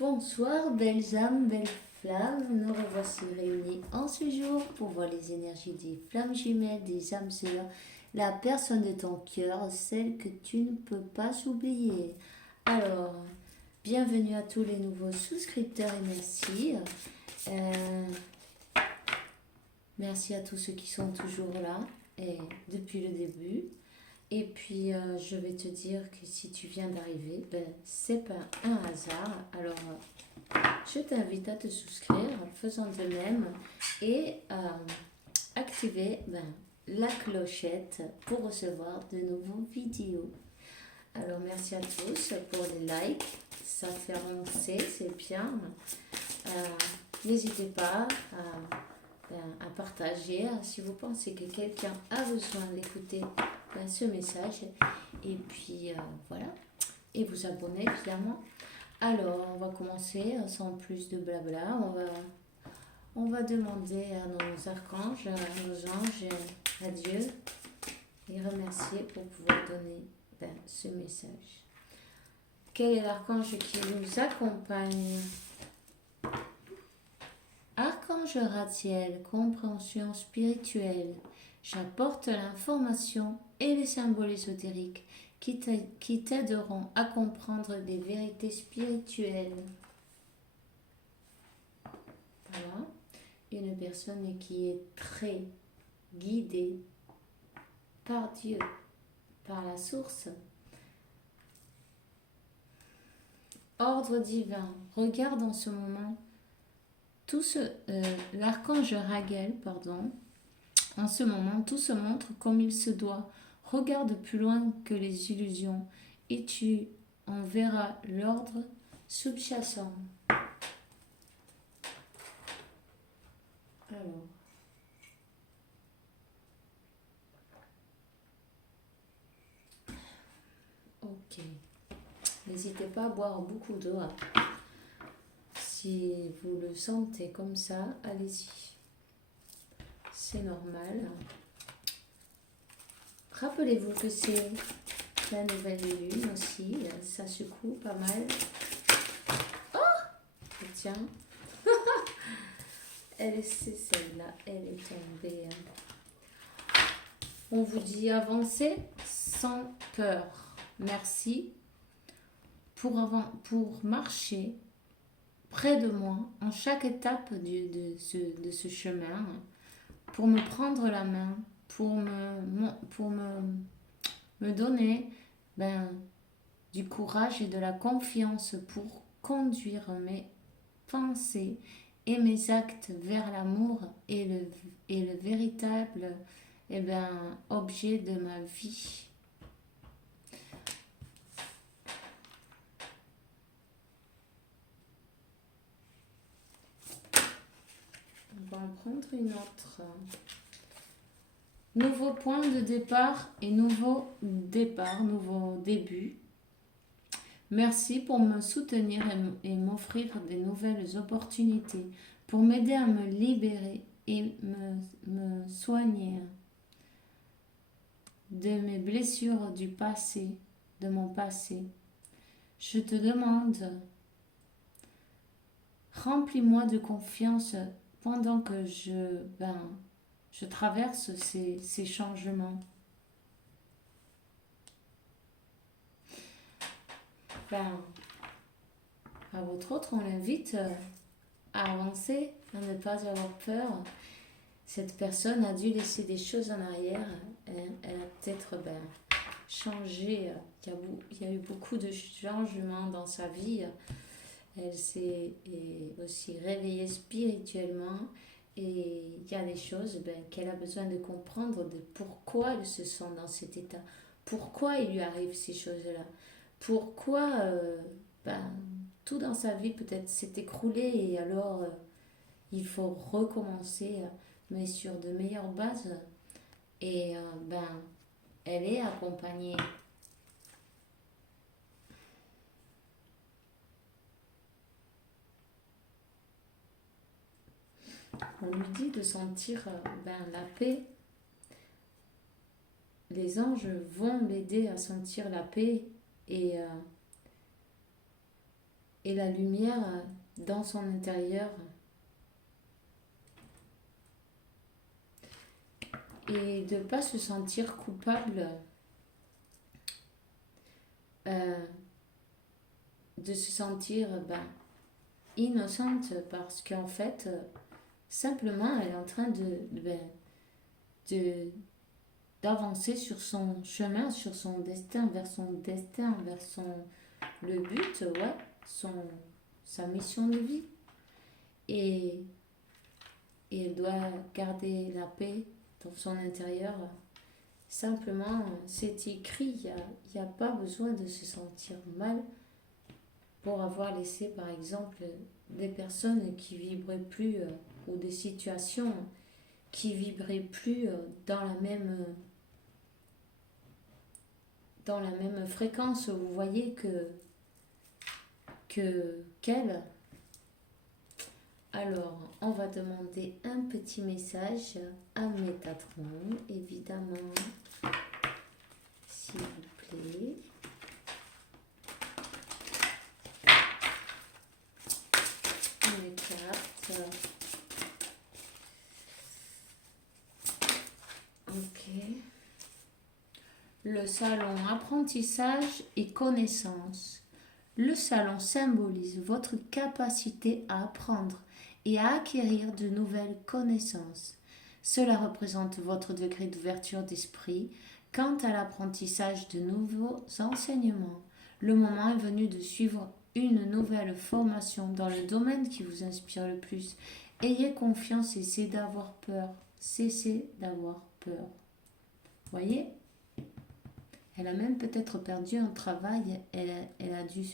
Bonsoir, belles âmes, belles flammes. Nous revoici réunis en ce jour pour voir les énergies des flammes jumelles, des âmes sœurs, la personne de ton cœur, celle que tu ne peux pas oublier. Alors, bienvenue à tous les nouveaux souscripteurs et merci. Euh, Merci à tous ceux qui sont toujours là et depuis le début. Et puis, je vais te dire que si tu viens d'arriver, ben, c'est pas un hasard. Alors, je t'invite à te souscrire, faisant de même, et activer la clochette pour recevoir de nouveaux vidéos. Alors, merci à tous pour les likes. Ça fait avancer, c'est bien. Euh, N'hésitez pas à partager si vous pensez que quelqu'un a besoin d'écouter ce message. Et puis voilà. Et vous abonner évidemment. Alors, on va commencer sans plus de blabla. On va demander à nos archanges, à nos anges, à Dieu, et remercier pour pouvoir donner ce message. Quel est l'archange qui nous accompagne? Archange Ratiel, compréhension spirituelle. J'apporte l'information et les symboles ésotériques qui t'aideront à comprendre des vérités spirituelles. Voilà. Une personne qui est très guidée par Dieu, par la source. Ordre divin. Regarde en ce moment l'archange Raguel, en ce moment, tout se montre comme il se doit. Regarde plus loin que les illusions et tu en verras l'ordre subjacent. Alors. Ok. N'hésitez pas à boire beaucoup d'eau. Si vous le sentez comme ça, allez-y. C'est normal. Rappelez-vous que c'est la nouvelle lune aussi. Ça secoue pas mal. Oh, tiens. C'est celle-là. Elle est tombée. On vous dit avancez sans peur. Merci pour marcher près de moi en chaque étape de ce chemin, pour me prendre la main, pour me donner du courage et de la confiance pour conduire mes pensées et mes actes vers l'amour et le véritable objet de ma vie. On va en prendre une autre. Nouveau point de départ et nouveau début. Merci pour me soutenir et m'offrir des nouvelles opportunités, pour m'aider à me libérer et me soigner de mes blessures du passé, de mon passé. Je te demande, remplis-moi de confiance pendant que je traverse ces changements. À votre autre, on l'invite à avancer, à ne pas avoir peur. Cette personne a dû laisser des choses en arrière. Elle a peut-être changé. Il y a eu beaucoup de changements dans sa vie. Elle s'est aussi réveillée spirituellement. Et il y a des choses qu'elle a besoin de comprendre de pourquoi elle se sent dans cet état. Pourquoi il lui arrive ces choses-là. Pourquoi tout dans sa vie peut-être s'est écroulé et alors il faut recommencer, mais sur de meilleures bases. Et elle est accompagnée. On lui dit de sentir la paix. Les anges vont l'aider à sentir la paix et et la lumière dans son intérieur. Et de ne pas se sentir coupable, de se sentir innocente parce qu'en fait, simplement, elle est en train de- d'avancer sur son chemin, sur son destin, vers le but, ouais, sa mission de vie. Et, et elle doit garder la paix dans son intérieur. Simplement, c'est écrit, il n'y a pas besoin de se sentir mal pour avoir laissé, par exemple, des personnes qui vibraient plus ou des situations qui vibraient plus dans la même fréquence. Vous voyez qu'elle. Alors, on va demander un petit message à Métatron, évidemment, s'il vous plaît. Les cartes. Ok. Le salon apprentissage et connaissance. Le salon symbolise votre capacité à apprendre et à acquérir de nouvelles connaissances. Cela représente votre degré d'ouverture d'esprit quant à l'apprentissage de nouveaux enseignements. Le moment est venu de suivre une nouvelle formation dans le domaine qui vous inspire le plus. Ayez confiance et cessez d'avoir peur. Cessez d'avoir peur. Voyez, elle a même peut-être perdu un travail. Elle a dû...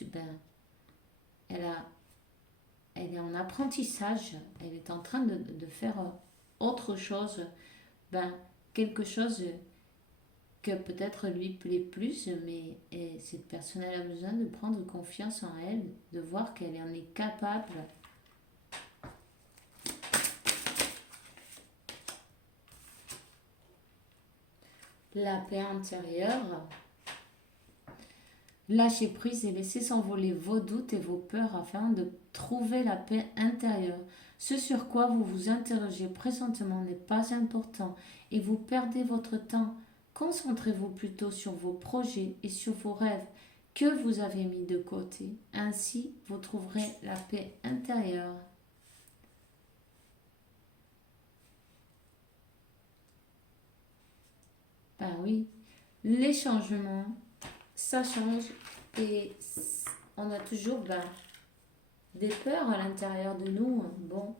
elle, a, elle est en apprentissage. Elle est en train de faire autre chose. Quelque chose que peut-être lui plaît plus, mais cette personne elle a besoin de prendre confiance en elle, de voir qu'elle en est capable. La paix intérieure. Lâchez prise et laissez s'envoler vos doutes et vos peurs afin de trouver la paix intérieure. Ce sur quoi vous vous interrogez présentement n'est pas important et vous perdez votre temps. Concentrez-vous plutôt sur vos projets et sur vos rêves que vous avez mis de côté. Ainsi, vous trouverez la paix intérieure. Ben oui, les changements, ça change et on a toujours des peurs à l'intérieur de nous. Bon,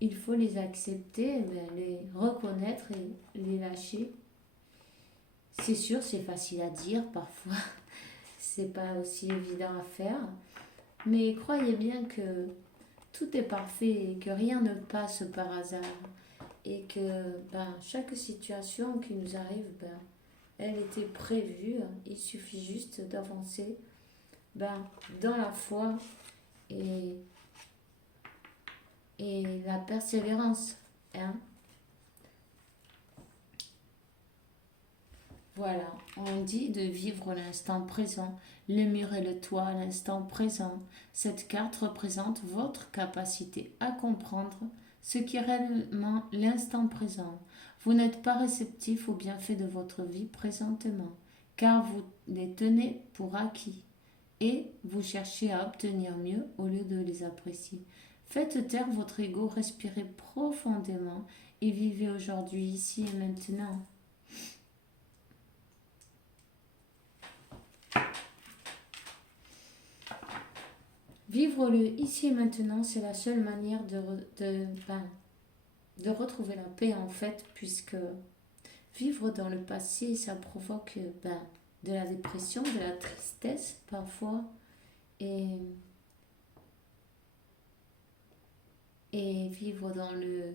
il faut les accepter, les reconnaître et les lâcher. C'est sûr, c'est facile à dire parfois, c'est pas aussi évident à faire, mais croyez bien que tout est parfait et que rien ne passe par hasard et que chaque situation qui nous arrive, elle était prévue, il suffit juste d'avancer dans la foi et, et la persévérance. Hein. Voilà, on dit de vivre l'instant présent. Le mur et le toit à l'instant présent. Cette carte représente votre capacité à comprendre ce qui est réellement l'instant présent. Vous n'êtes pas réceptif aux bienfaits de votre vie présentement, car vous les tenez pour acquis et vous cherchez à obtenir mieux au lieu de les apprécier. Faites taire votre ego, respirez profondément et vivez aujourd'hui, ici et maintenant. Vivre le ici et maintenant, c'est la seule manière de retrouver la paix en fait, puisque vivre dans le passé, ça provoque de la dépression, de la tristesse parfois, et, et vivre dans le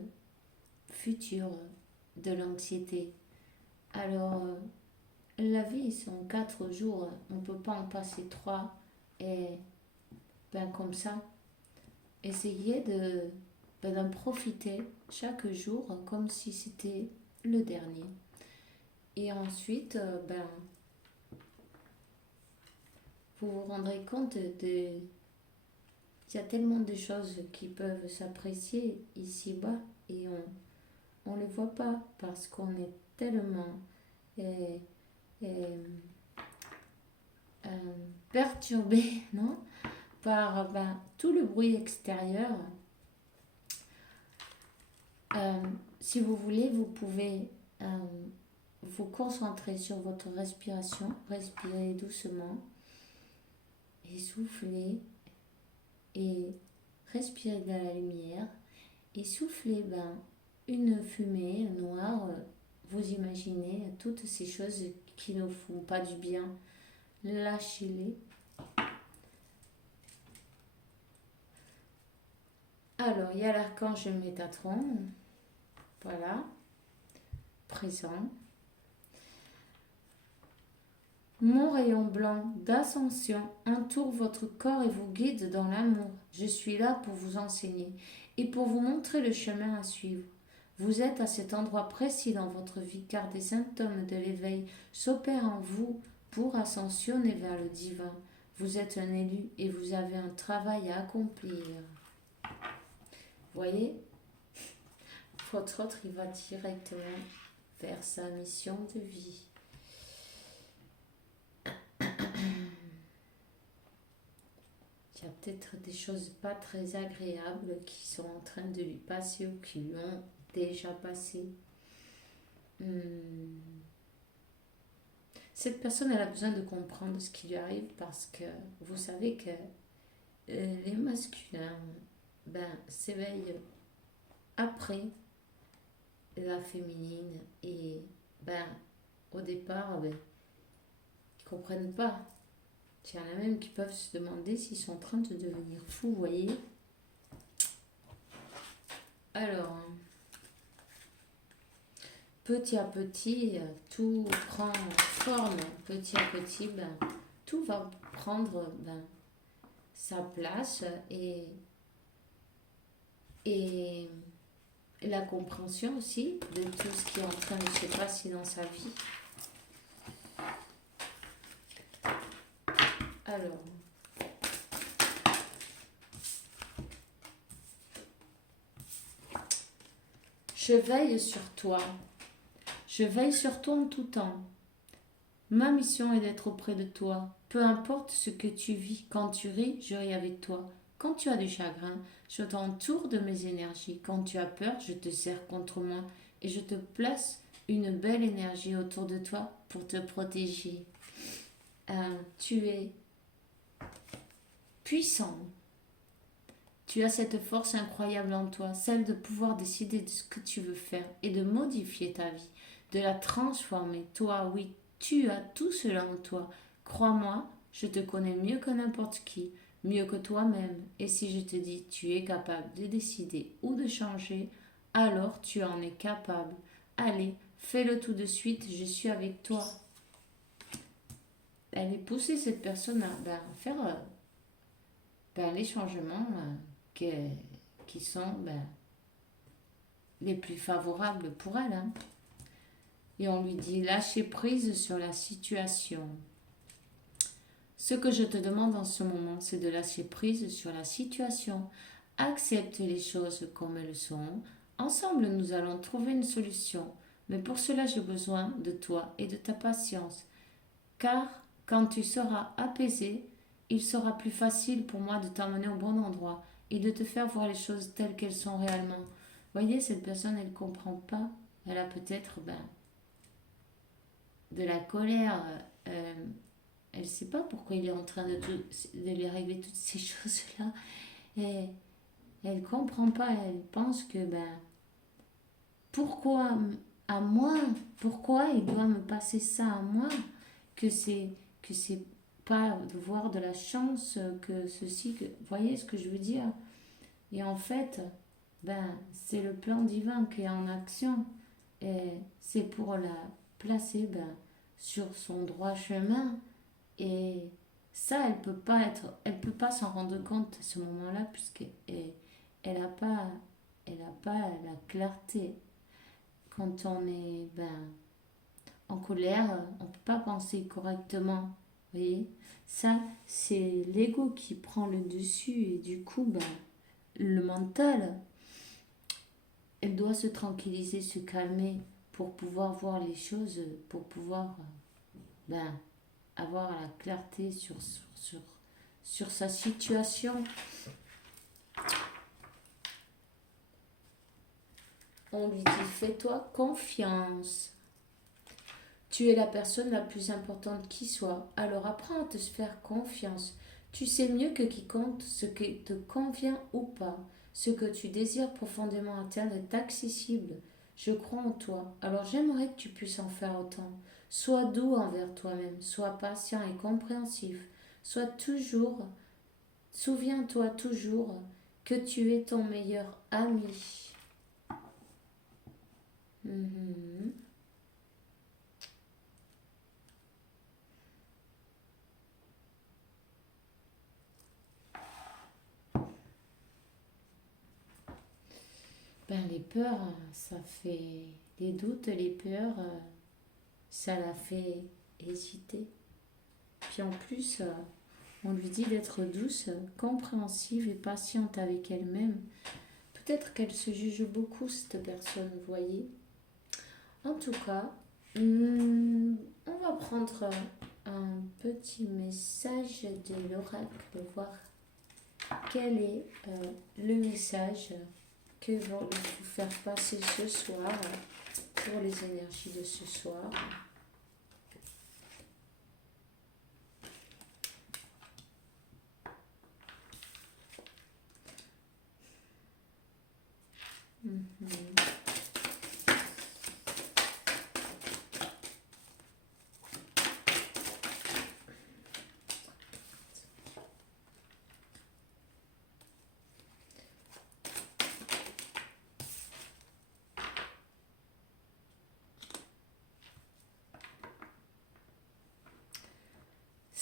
futur de l'anxiété. Alors, la vie, sont 4 jours, on ne peut pas en passer 3, et comme ça, essayez d'en profiter chaque jour comme si c'était le dernier. Et ensuite, vous vous rendrez compte de... Il y a tellement de choses qui peuvent s'apprécier ici-bas et on ne les voit pas parce qu'on est tellement euh, euh, euh, perturbé, non? Par tout le bruit extérieur. Euh, Si vous voulez, vous pouvez vous concentrer sur votre respiration, respirer doucement et souffler et respirer de la lumière et souffler une fumée noire. Vous imaginez toutes ces choses qui ne font pas du bien. Lâchez-les. Alors, il y a l'archange Métatron, voilà, présent. Mon rayon blanc d'ascension entoure votre corps et vous guide dans l'amour. Je suis là pour vous enseigner et pour vous montrer le chemin à suivre. Vous êtes à cet endroit précis dans votre vie car des symptômes de l'éveil s'opèrent en vous pour ascensionner vers le divin. Vous êtes un élu et vous avez un travail à accomplir. Voyez, votre autre, il va directement vers sa mission de vie. Il y a peut-être des choses pas très agréables qui sont en train de lui passer ou qui lui ont déjà passé. Cette personne, elle a besoin de comprendre ce qui lui arrive parce que vous savez que les masculins s'éveillent après la féminine et au départ, ils comprennent pas. Il y en a même qui peuvent se demander s'ils sont en train de devenir fous, vous voyez. Alors, petit à petit, tout prend forme. Petit à petit, tout va prendre sa place et la compréhension aussi de tout ce qui est en train de se passer dans sa vie. Alors, je veille sur toi. Je veille sur toi en tout temps. Ma mission est d'être auprès de toi. Peu importe ce que tu vis, quand tu ris, je ris avec toi. Quand tu as du chagrin, je t'entoure de mes énergies. Quand tu as peur, je te serre contre moi et je te place une belle énergie autour de toi pour te protéger. Tu es puissant. Tu as cette force incroyable en toi, celle de pouvoir décider de ce que tu veux faire et de modifier ta vie, de la transformer. Toi, oui, tu as tout cela en toi. Crois-moi, je te connais mieux que n'importe qui, mieux que toi-même. Et si je te dis tu es capable de décider ou de changer, alors tu en es capable. Allez, fais-le tout de suite, je suis avec toi. Elle est poussée, cette personne, à faire les changements qui sont les plus favorables pour elle. Hein. Et on lui dit lâcher prise sur la situation. Ce que je te demande en ce moment, c'est de lâcher prise sur la situation. Accepte les choses comme elles sont. Ensemble, nous allons trouver une solution. Mais pour cela, j'ai besoin de toi et de ta patience. Car quand tu seras apaisé, il sera plus facile pour moi de t'emmener au bon endroit et de te faire voir les choses telles qu'elles sont réellement. Voyez, cette personne, elle ne comprend pas. Elle a peut-être de la colère. Elle ne sait pas pourquoi il est en train de lui arriver toutes ces choses-là. Et elle ne comprend pas. Elle pense que, pourquoi à moi? Pourquoi il doit me passer ça à moi? Que c'est pas de voir de la chance, que ceci, que... Vous voyez ce que je veux dire? Et en fait, c'est le plan divin qui est en action. Et c'est pour la placer sur son droit chemin. Et ça, elle peut pas s'en rendre compte à ce moment-là, puisqu'elle n'a pas, elle a pas la clarté. Quand on est en colère, on ne peut pas penser correctement. Vous voyez, ça, c'est l'ego qui prend le dessus et du coup, ben, le mental, elle doit se tranquilliser, se calmer pour pouvoir voir les choses, pour pouvoir ben, avoir la clarté sur sa situation. On lui dit, fais-toi confiance. Tu es la personne la plus importante qui soit, alors apprends à te faire confiance. Tu sais mieux que quiconque ce qui te convient ou pas. Ce que tu désires profondément atteindre est accessible. Je crois en toi, alors j'aimerais que tu puisses en faire autant. Sois doux envers toi-même, sois patient et compréhensif. Sois toujours, souviens-toi toujours que tu es ton meilleur ami. Mhm. Ben, les peurs, ça fait les doutes, les peurs, ça la fait hésiter. Puis en plus, on lui dit d'être douce, compréhensive et patiente avec elle-même. Peut-être qu'elle se juge beaucoup, cette personne, vous voyez. En tout cas, on va prendre un petit message de l'oracle, voir quel est le message que vont vous faire passer ce soir pour les énergies de ce soir.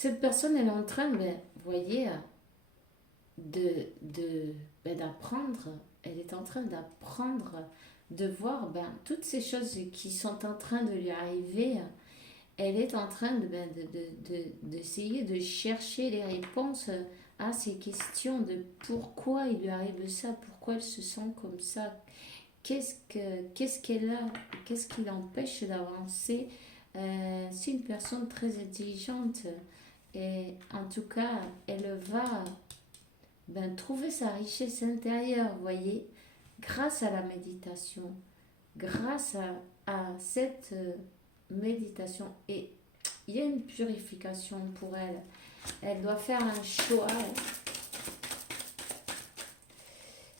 Cette personne, elle est en train, ben, vous voyez, d'apprendre, elle est en train d'apprendre, de voir ben, toutes ces choses qui sont en train de lui arriver. Elle est en train d'essayer de chercher les réponses à ces questions de pourquoi il lui arrive ça, pourquoi elle se sent comme ça, qu'est-ce qu'elle a, qu'est-ce qui l'empêche d'avancer. C'est une personne très intelligente et en tout cas, elle va ben, trouver sa richesse intérieure, vous voyez, grâce à la méditation, grâce à cette méditation. Et il y a une purification pour elle. Elle doit faire un choix.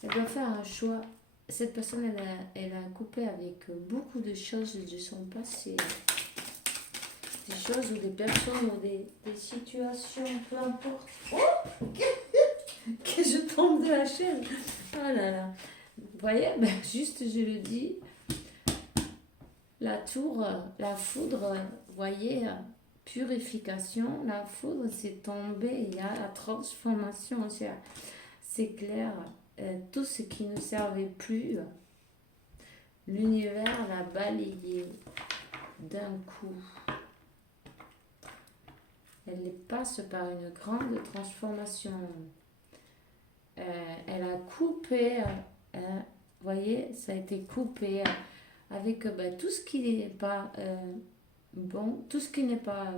Elle doit faire un choix. Cette personne, elle a coupé avec beaucoup de choses de son passé. Des choses ou des personnes ou des situations, peu importe. Oh, que je tombe de la chaise. Oh là là. Vous voyez, ben, juste je le dis, la tour, la foudre, vous voyez, purification, la foudre, c'est tombé, il y a la transformation, c'est clair, tout ce qui ne servait plus, l'univers l'a balayé d'un coup. Elle passe par une grande transformation. Elle a coupé, vous voyez, ça a été coupé avec tout ce qui n'est pas bon, tout ce qui n'est pas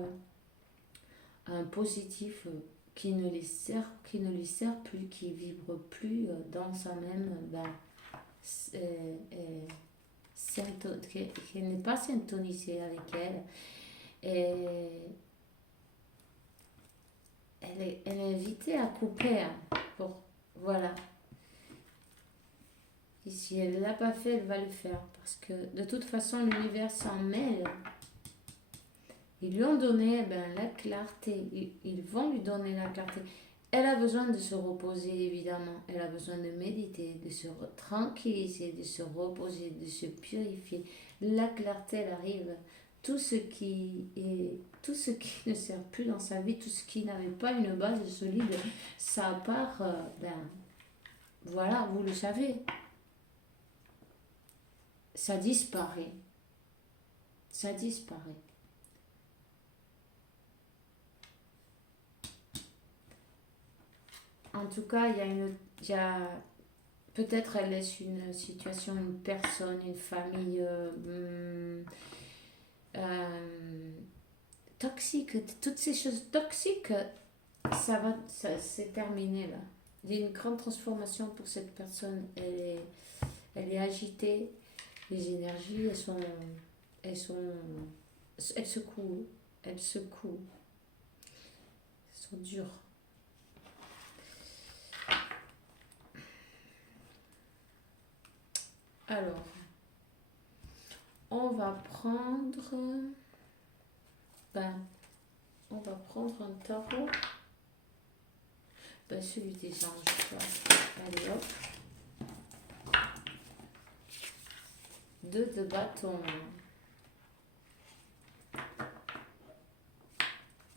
positif, qui ne lui sert plus, qui vibre plus dans sa même, qui n'est pas syntonisée avec elle. Et elle est invitée à couper pour, voilà. Et si elle ne l'a pas fait, elle va le faire. Parce que de toute façon, l'univers s'en mêle. Ils lui ont donné la clarté. Ils vont lui donner la clarté. Elle a besoin de se reposer, évidemment. Elle a besoin de méditer, de se tranquilliser, de se reposer, de se purifier. La clarté, elle arrive. Tout ce qui ne sert plus dans sa vie, tout ce qui n'avait pas une base solide, ça part, voilà, vous le savez. Ça disparaît. Ça disparaît. en tout cas, il y a peut-être elle laisse une situation, une personne, une famille toxique, toutes ces choses toxiques, c'est terminé là. Il y a une grande transformation pour cette personne. Elle est agitée. Les énergies, elles secouent. Elles secouent. Elles sont dures. Alors, on va prendre, on va prendre un tarot. Celui des anges, quoi. Allez hop. 2 de bâton.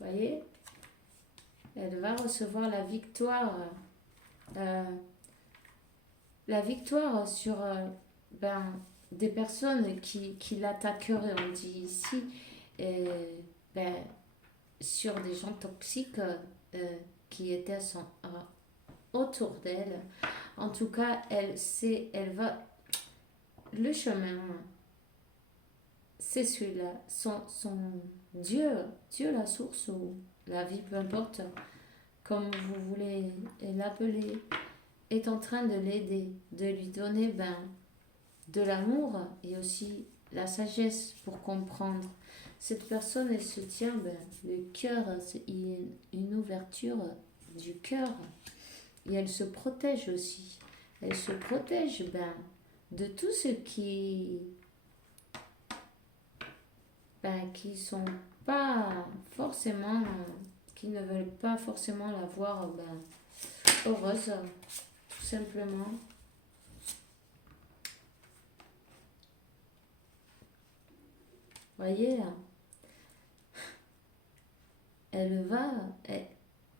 Vous voyez? Elle va recevoir la victoire. La victoire sur des personnes qui l'attaqueraient, on dit ici, sur des gens toxiques qui étaient autour d'elle. En tout cas, elle va... Le chemin, c'est celui-là. Son Dieu, la source ou la vie, peu importe, comme vous voulez l'appeler, est en train de l'aider, de lui donner de l'amour et aussi la sagesse pour comprendre. Cette personne, elle se tient le cœur, il y a une ouverture du cœur et elle se protège aussi. Elle se protège de tout ce qui sont pas forcément, qui ne veulent pas forcément la voir heureuse, tout simplement. Voyez là,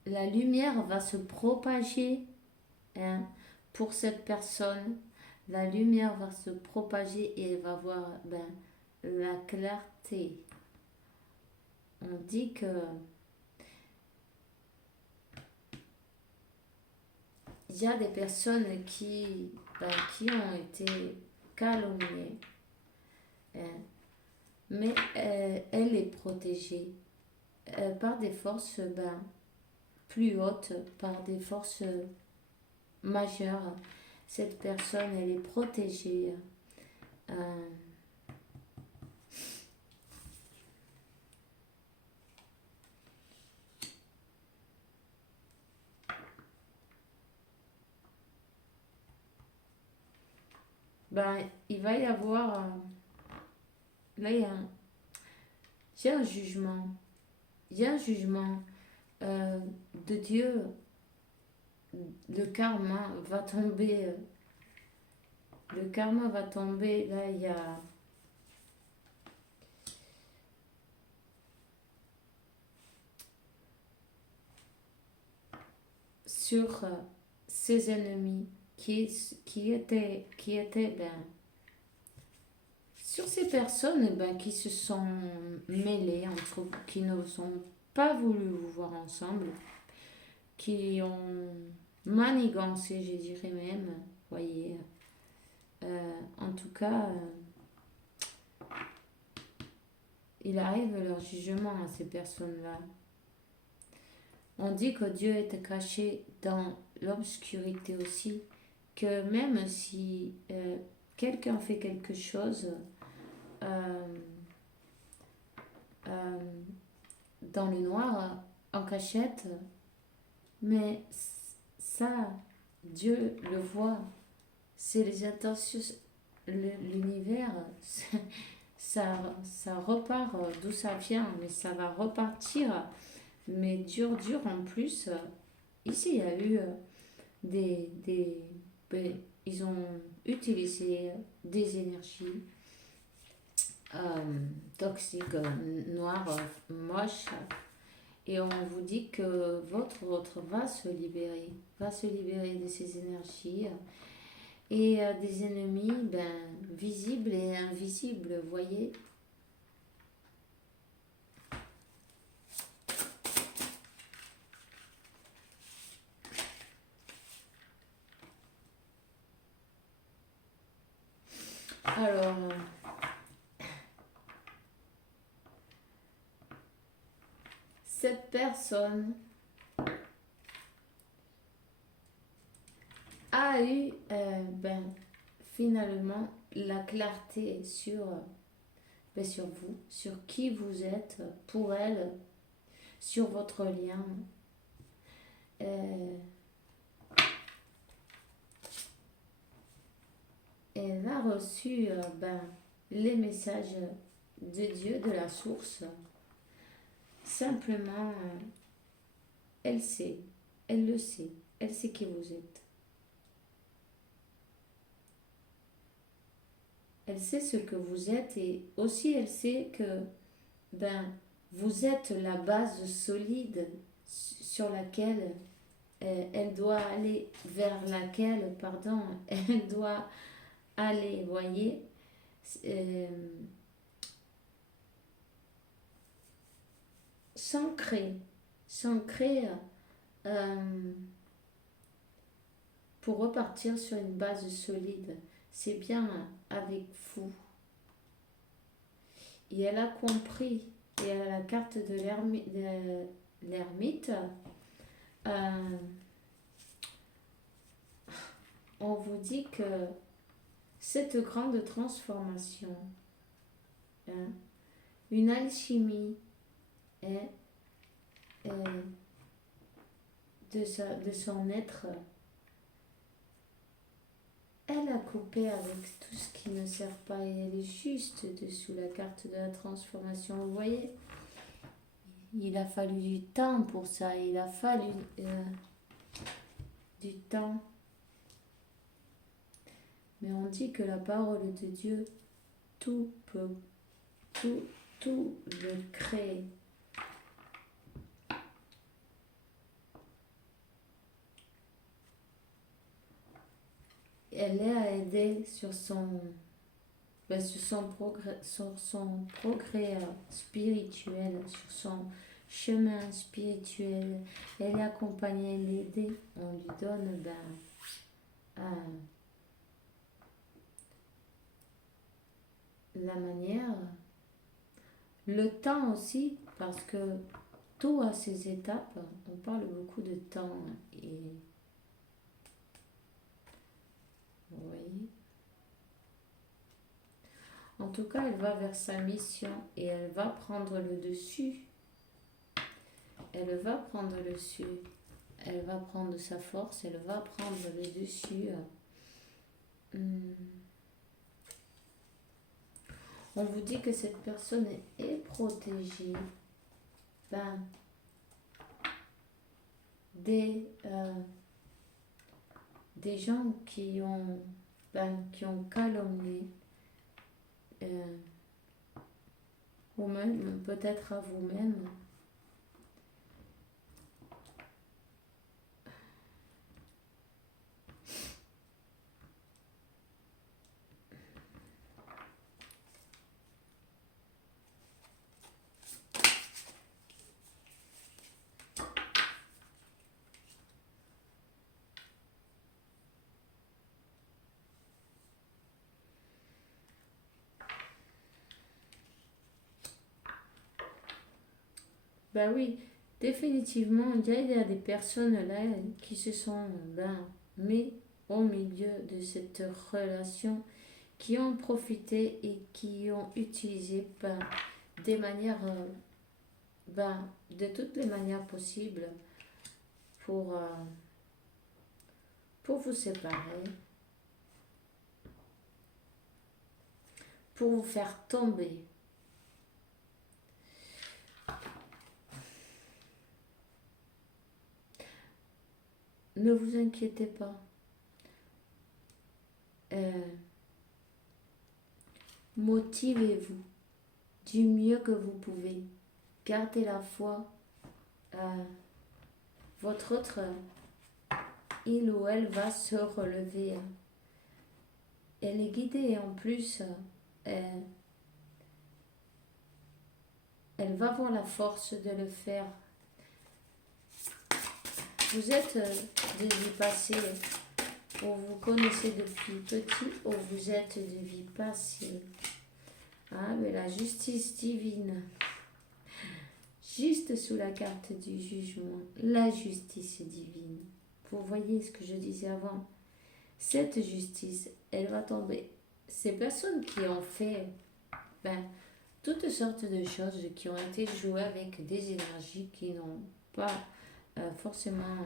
la lumière va se propager pour cette personne. La lumière va se propager et elle va voir la clarté. On dit que il y a des personnes qui ont été calomniées, mais elle est protégée par des forces plus hautes, par des forces majeures. Cette personne, elle est protégée. Il va y avoir... là, il y a un jugement. Il y a un jugement de Dieu. Le karma va tomber. Le karma va tomber. Là, il y a... sur ses ennemis qui étaient sur ces personnes qui se sont mêlées entre, qui ne sont pas voulu vous voir ensemble, qui ont manigancé, je dirais même, voyez. En tout cas, il arrive leur jugement à ces personnes-là. On dit que Dieu était caché dans l'obscurité aussi, que même si quelqu'un fait quelque chose dans le noir, en cachette, mais ça, Dieu le voit. C'est les intentions, l'univers, ça repart d'où ça vient, mais ça va repartir. Mais dur en plus. Ici, il y a eu ils ont utilisé des énergies toxiques, noires, moches. Et on vous dit que votre va se libérer de ces énergies et des ennemis visibles et invisibles, vous voyez. Alors, cette personne a eu finalement la clarté sur vous, sur qui vous êtes pour elle, sur votre lien. Elle a reçu les messages de Dieu, de la source. Simplement, elle sait, elle le sait, elle sait qui vous êtes. Elle sait ce que vous êtes et aussi elle sait que vous êtes la base solide sur laquelle elle doit aller, vers laquelle, pardon, elle doit aller, voyez, s'ancrer pour repartir sur une base solide. C'est bien avec vous. Et elle a compris, et elle a la carte de l'ermite. On vous dit que cette grande transformation, une alchimie de son être, elle a coupé avec tout ce qui ne sert pas et elle est juste dessous la carte de la transformation. Vous voyez, il a fallu du temps pour ça, il a fallu du temps. Mais on dit que la parole de Dieu, tout le crée. Elle est à aider sur son progrès spirituel, sur son chemin spirituel. Elle est accompagnée, elle l'aide. On lui donne la manière, le temps aussi, parce que tout a ses étapes. On parle beaucoup de temps et vous voyez. En tout cas, elle va vers sa mission et elle va prendre le dessus. Elle va prendre le dessus. Elle va prendre sa force, elle va prendre le dessus. On vous dit que cette personne est protégée des gens qui ont calomnié, ou même peut-être à vous-même. Ben oui, définitivement, il y a des personnes là qui se sont mis au milieu de cette relation, qui ont profité et qui ont utilisé des manières, de toutes les manières possibles pour vous séparer, pour vous faire tomber. Ne vous inquiétez pas. Motivez-vous du mieux que vous pouvez. Gardez la foi. Votre autre, il ou elle va se relever. Elle est guidée en plus. Elle va avoir la force de le faire. Vous êtes du passé ou vous connaissez depuis petit, ou vous êtes de vie passée. Ah, mais la justice divine. Juste sous la carte du jugement, la justice divine. Vous voyez ce que je disais avant. Cette justice, elle va tomber. Ces personnes qui ont fait toutes sortes de choses, qui ont été jouées avec des énergies qui n'ont pas forcément...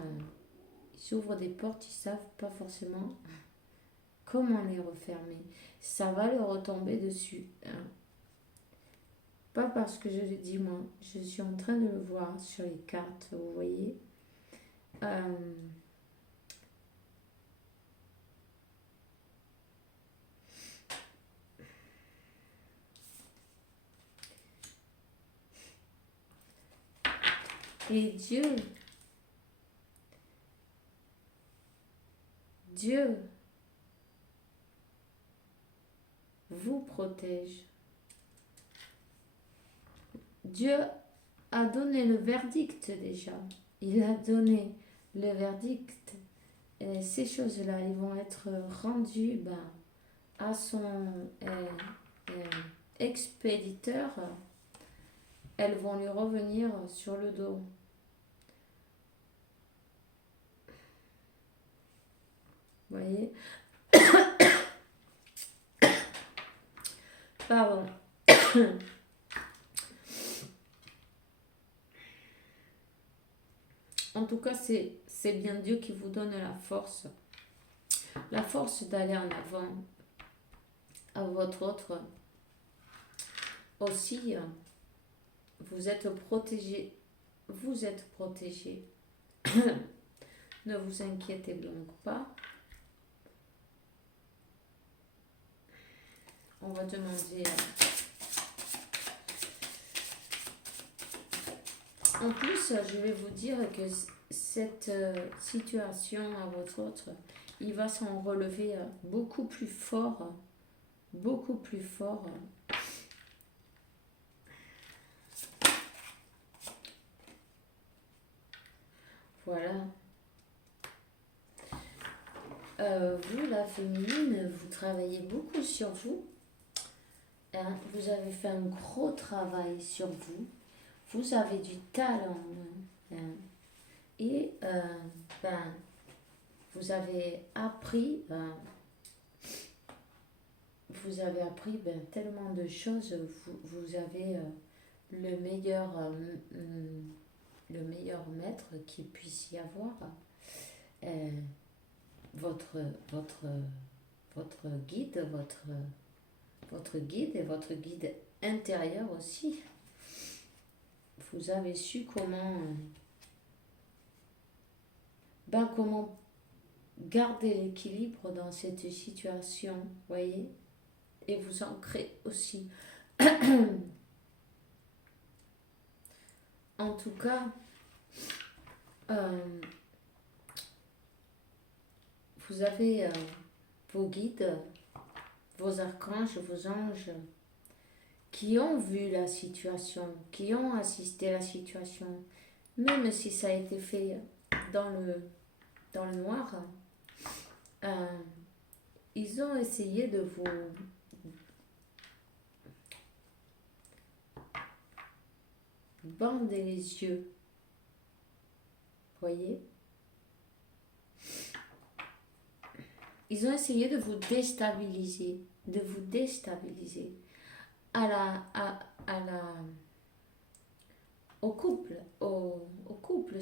ils ouvrent des portes, ils savent pas forcément comment les refermer. Ça va leur retomber dessus. Hein. Pas parce que je le dis moi, je suis en train de le voir sur les cartes, vous voyez. Et Dieu vous protège. Dieu a donné le verdict déjà. Il a donné le verdict. Et ces choses-là, ils vont être rendues à son expéditeur. Elles vont lui revenir sur le dos. Vous voyez? Pardon. En tout cas, c'est bien Dieu qui vous donne la force. La force d'aller en avant. À votre autre. Aussi, vous êtes protégé. Vous êtes protégé. Ne vous inquiétez donc pas. On va demander... En plus, je vais vous dire que cette situation à votre autre, il va s'en relever beaucoup plus fort. Beaucoup plus fort. Voilà. Vous, la féminine, vous travaillez beaucoup sur vous. Hein, vous avez fait un gros travail sur vous. Vous avez du talent. Hein, et vous avez appris, tellement de choses. Vous avez le meilleur maître qu'il puisse y avoir. Votre guide, votre guide et votre guide intérieur aussi. Vous avez su comment garder l'équilibre dans cette situation, voyez, et vous ancrer aussi. En tout cas, vous avez vos guides, vos archanges, vos anges, qui ont vu la situation, qui ont assisté à la situation, même si ça a été fait dans le noir, ils ont essayé de vous bander les yeux, voyez. Ils ont essayé de vous déstabiliser, au couple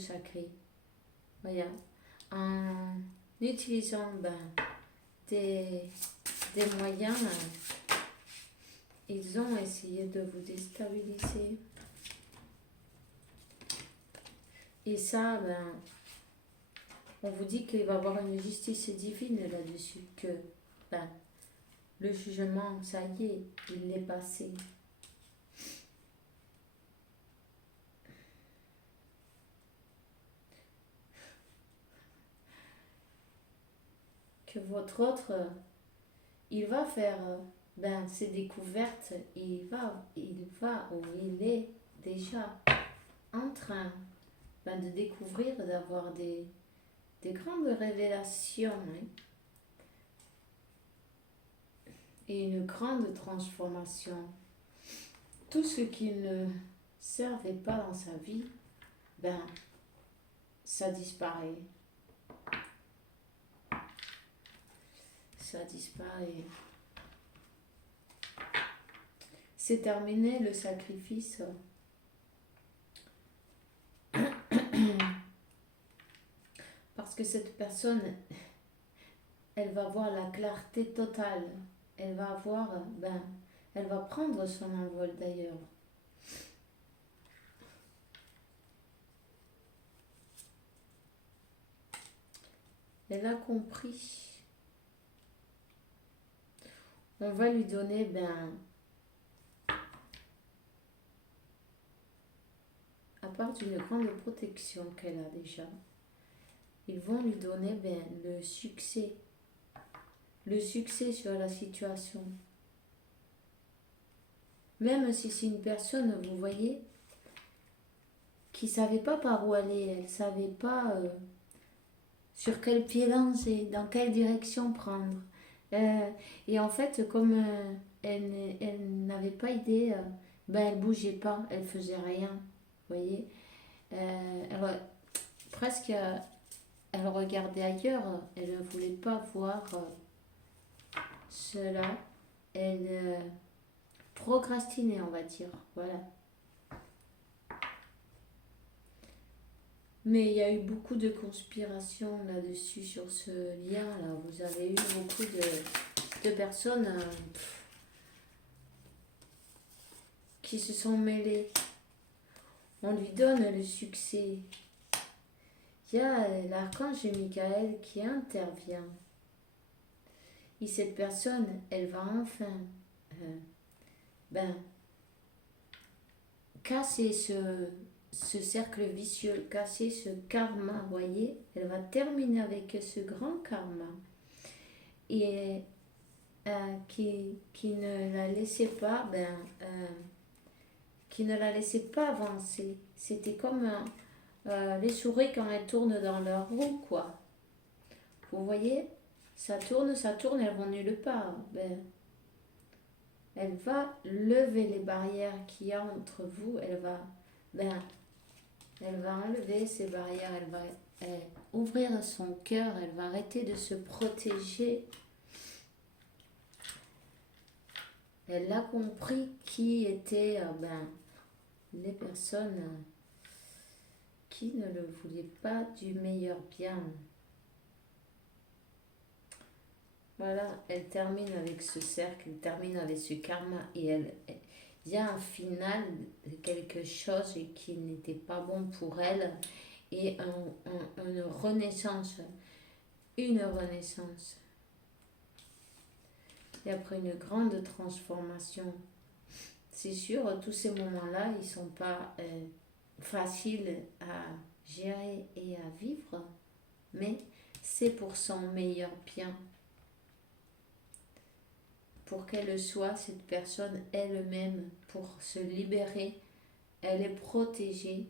sacré. Voilà. En utilisant des moyens, ils ont essayé de vous déstabiliser. Et ça, on vous dit qu'il va y avoir une justice divine là-dessus, que le jugement, ça y est, il est passé. Que votre autre, il va faire ses découvertes, il est déjà en train de découvrir, d'avoir des grandes révélations. Hein. et une grande transformation. Tout ce qui ne servait pas dans sa vie, ben, ça disparaît. Ça disparaît. C'est terminé le sacrifice. Parce que cette personne, elle va voir la clarté totale. Elle va avoir, ben, elle va prendre son envol d'ailleurs. Elle a compris. On va lui donner, ben, à part d'une grande protection qu'elle a déjà, ils vont lui donner, ben, le succès sur la situation. Même si c'est une personne, vous voyez, qui ne savait pas par où aller, elle ne savait pas sur quel pied lancer, dans quelle direction prendre. Et en fait, comme elle n'avait pas idée, ben elle bougeait pas, elle faisait rien. Vous voyez, presque, elle regardait ailleurs, elle ne voulait pas voir cela. Elle procrastinait, on va dire. Voilà. Mais il y a eu beaucoup de conspirations là-dessus, sur ce lien-là. Vous avez eu beaucoup de personnes qui se sont mêlées. On lui donne le succès. Il y a l'archange Michael qui intervient. Et cette personne, elle va enfin casser ce cercle vicieux, casser ce karma, voyez. Elle va terminer avec ce grand karma. Et qui ne la laissait pas, qui ne la laissait pas avancer. C'était comme les souris quand elles tournent dans leur roue, quoi. Vous voyez, ça tourne, elles vont nulle part. Elle va lever les barrières qu'il y a entre vous. Elle va enlever ces barrières. Elle va ouvrir son cœur. Elle va arrêter de se protéger. Elle a compris qui étaient les personnes qui ne le voulaient pas du meilleur bien. Voilà, elle termine avec ce cercle, elle termine avec ce karma et il y a un final de quelque chose qui n'était pas bon pour elle et une renaissance. Une renaissance. Et après une grande transformation. C'est sûr, tous ces moments-là, ils ne sont pas faciles à gérer et à vivre, mais c'est pour son meilleur bien. Pour qu'elle soit, cette personne elle-même, pour se libérer, elle est protégée.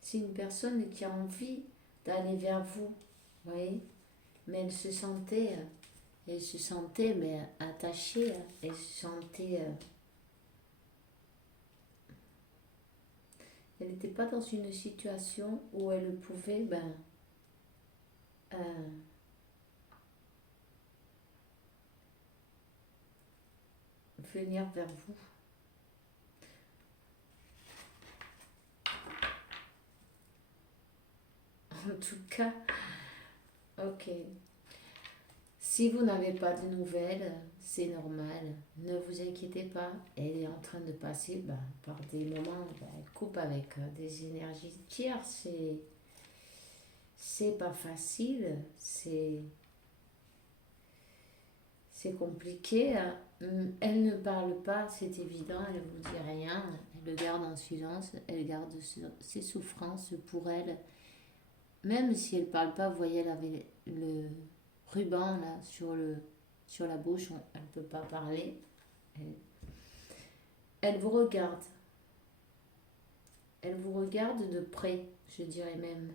C'est une personne qui a envie d'aller vers vous, vous voyez, mais elle se sentait attachée, elle se sentait... elle n'était pas dans une situation où elle pouvait venir vers vous. En tout cas, ok. Si vous n'avez pas de nouvelles, c'est normal. Ne vous inquiétez pas. Elle est en train de passer par des moments, elle coupe avec des énergies tierces. C'est pas facile. C'est compliqué. Elle ne parle pas, c'est évident. Elle ne vous dit rien. Elle le garde en silence. Elle garde ses souffrances pour elle. Même si elle ne parle pas, vous voyez, elle avait le ruban là sur la bouche, elle ne peut pas parler. Elle vous regarde. Elle vous regarde de près, je dirais même.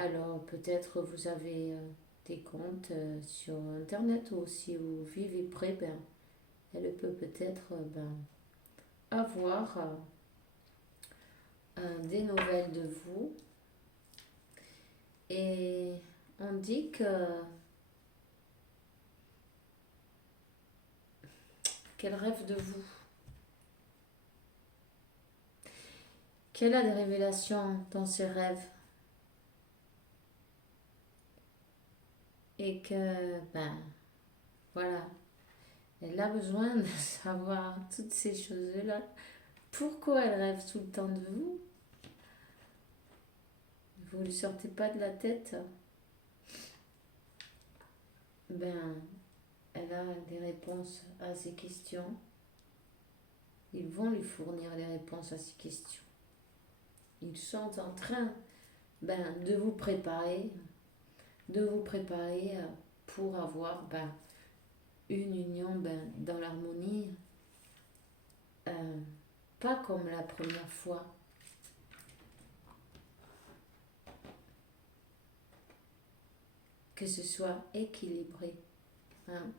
Alors peut-être vous avez des comptes sur Internet ou si vous vivez près, ben, elle peut peut-être avoir des nouvelles de vous. Et on dit qu'elle rêve de vous, qu'elle a des révélations dans ses rêves et que, ben, voilà, elle a besoin de savoir toutes ces choses-là. Pourquoi elle rêve tout le temps de vous? Vous ne lui sortez pas de la tête? Ben, elle a des réponses à ces questions. Ils vont lui fournir des réponses à ces questions. Ils sont en train de vous préparer, pour avoir une union dans l'harmonie, pas comme la première fois. Que ce soit équilibré. Hein.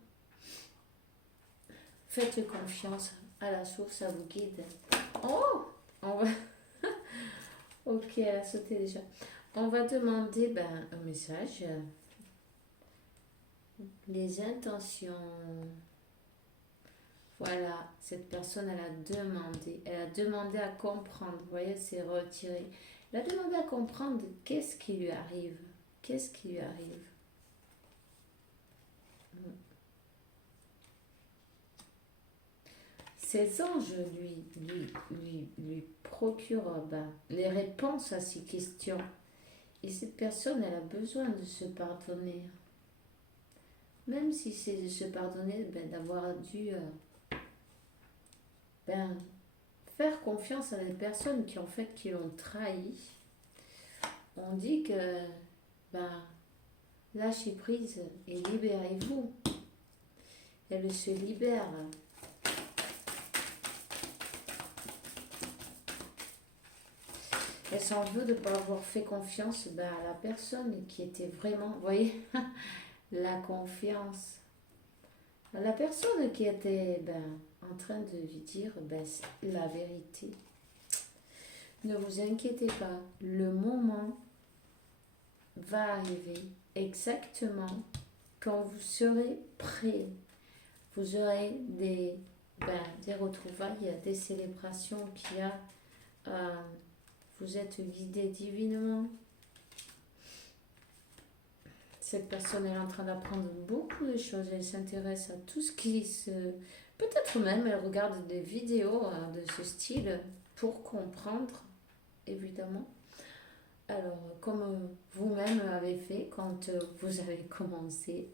Faites confiance à la source, ça vous guide. Oh, on va... Ok, elle a sauté déjà. On va demander un message. Les intentions. Voilà, cette personne, elle a demandé à comprendre. Vous voyez, c'est retiré. Elle a demandé à comprendre qu'est-ce qui lui arrive. Qu'est-ce qui lui arrive. Ces anges lui procurent les réponses à ces questions. Et cette personne, elle a besoin de se pardonner. Même si c'est de se pardonner, d'avoir dû faire confiance à des personnes qui l'ont trahi. On dit que lâchez prise et libérez-vous. Elle se libère. Elle s'en veut de ne pas avoir fait confiance à la personne qui était vraiment, vous voyez, la confiance. La personne qui était en train de lui dire la vérité. Ne vous inquiétez pas, le moment va arriver exactement quand vous serez prêt. Vous aurez des retrouvailles, des célébrations qu'il y a. Vous êtes guidé divinement. Cette personne est en train d'apprendre beaucoup de choses. Elle s'intéresse à tout ce qui se... Peut-être même elle regarde des vidéos de ce style pour comprendre, évidemment. Alors, comme vous-même avez fait quand vous avez commencé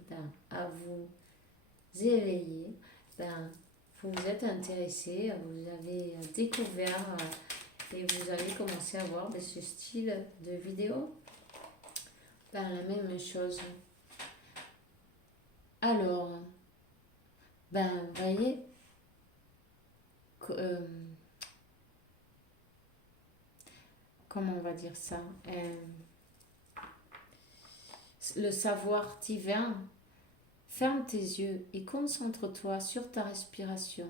à vous éveiller, vous vous êtes intéressé, vous avez découvert et vous avez commencé à voir ce style de vidéo. La même chose. Alors, voyez, comment on va dire ça, le savoir divin. Ferme tes yeux et concentre-toi sur ta respiration.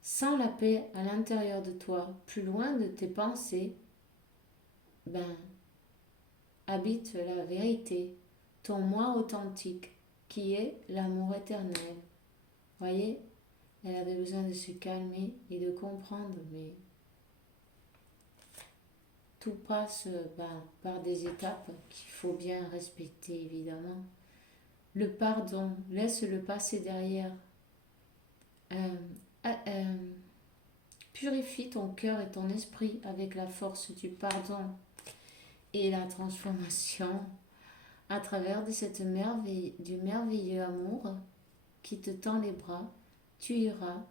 Sens la paix à l'intérieur de toi, plus loin de tes pensées, habite la vérité, ton moi authentique, qui est l'amour éternel. Voyez, elle avait besoin de se calmer et de comprendre, mais tout passe par des étapes qu'il faut bien respecter, évidemment. Le pardon, laisse le passé derrière. Purifie ton cœur et ton esprit avec la force du pardon et la transformation à travers de cette du merveilleux amour qui te tend les bras. Tu iras,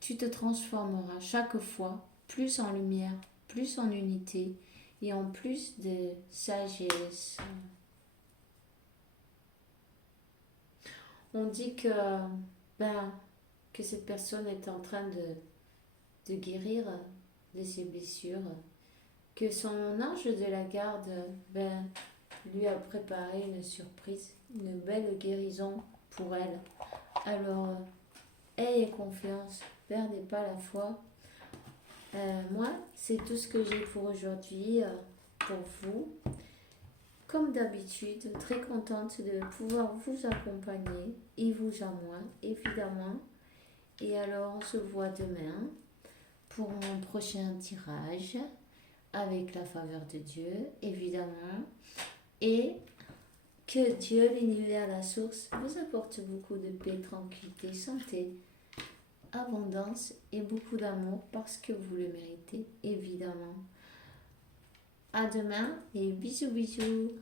tu te transformeras chaque fois plus en lumière, plus en unité et en plus de sagesse. On dit que cette personne est en train de guérir de ses blessures que son ange de la garde lui a préparé une surprise, une belle guérison pour elle. Alors, ayez confiance, perdez pas la foi. Moi, c'est tout ce que j'ai pour aujourd'hui, pour vous. Comme d'habitude, très contente de pouvoir vous accompagner et vous à moi, évidemment. Et alors, on se voit demain pour mon prochain tirage avec la faveur de Dieu, évidemment. Et que Dieu, l'univers, la source, vous apporte beaucoup de paix, tranquillité, santé, abondance et beaucoup d'amour parce que vous le méritez, évidemment. À demain et bisous bisous.